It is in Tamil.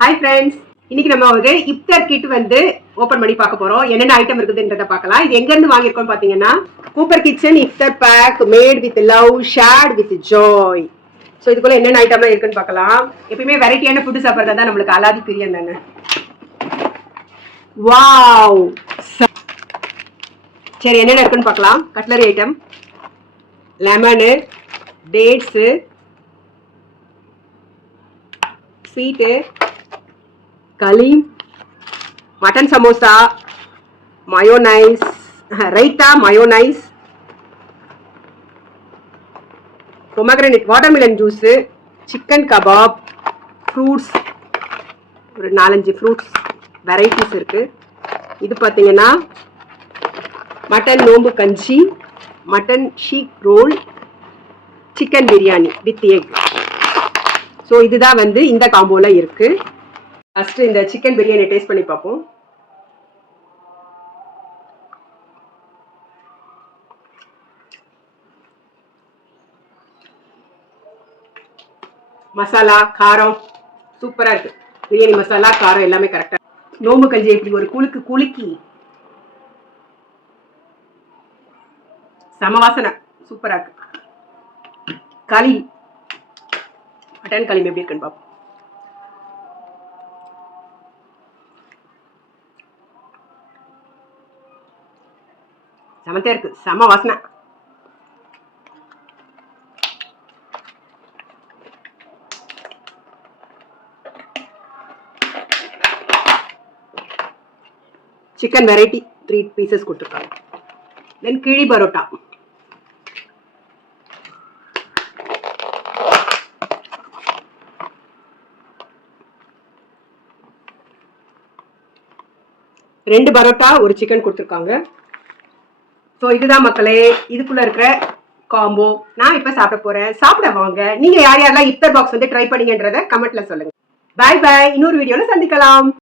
ஹாய் ஃப்ரெண்ட்ஸ் இன்னைக்கு நம்ம ஒரு இப்தர் கிட் வந்து ஓபன் பண்ணி பார்க்க போறோம். என்னென்ன ஐட்டம் இருக்குதுன்றத பார்க்கலாம். இது எங்க இருந்து வாங்கியிருக்கோம் பாத்தீங்கன்னா Cooper kitchen இப்தர் pack made with love shared with joy so இதுக்குள்ள என்னென்ன ஐட்டம்லாம் இருக்குன்னு பார்க்கலாம். எப்பயுமே வெரைட்டியான ஃபுட்டு சாப்பிட்றது தான் நம்மளுக்கு அலாதி பிரியம் தானே? வாவ் சரி என்னென்ன இருக்குன்னு பார்க்கலாம். Cutlery item lemon dates sweet களி mutton samosa mayonnaise raita mayonnaise pomegranate watermelon juice chicken kebab fruits ஒரு நாலஞ்சு ஃப்ரூட்ஸ் வெரைட்டிஸ் இருக்குது இது பார்த்தீங்கன்னா மட்டன் நோம்பு கஞ்சி mutton seekh roll chicken biryani with egg so இதுதான் வந்து இந்த காம்போவில் இருக்குது ஃபர்ஸ்ட் இந்த சிக்கன் பிரியாணி டேஸ்ட் பண்ணி பார்ப்போம். மசாலா காரம் சூப்பரா இருக்கு. பிரியாணி மசாலா காரம் எல்லாமே கரெக்டாக நோம்பு கஞ்சி இப்படி ஒரு குலுக்கு குலுக்கி சமவாசனை சூப்பராக சூப்பரா இருக்கு. களி மட்டன் களி எப்படி இருக்குன்னு பார்ப்போம். செமத்தே இருக்கு. செம வாசனை. சிக்கன் வெரைட்டி த்ரீ பீசஸ் கொடுத்துருக்காங்க. தென் கிழி பரோட்டா. ரெண்டு பரோட்டா ஒரு சிக்கன் கொடுத்துருக்காங்க. ஸோ இதுதான் மக்களே இதுக்குள்ள இருக்கிற காம்போ நான் இப்போ சாப்பிட போறேன். சாப்பிட வாங்க. நீங்க யார் யாரெல்லாம் இஃப்தர் பாக்ஸ் வந்து ட்ரை பண்ணீங்கன்றத கமெண்ட்ல சொல்லுங்க. பாய் பாய் இன்னொரு வீடியோல சந்திக்கலாம்.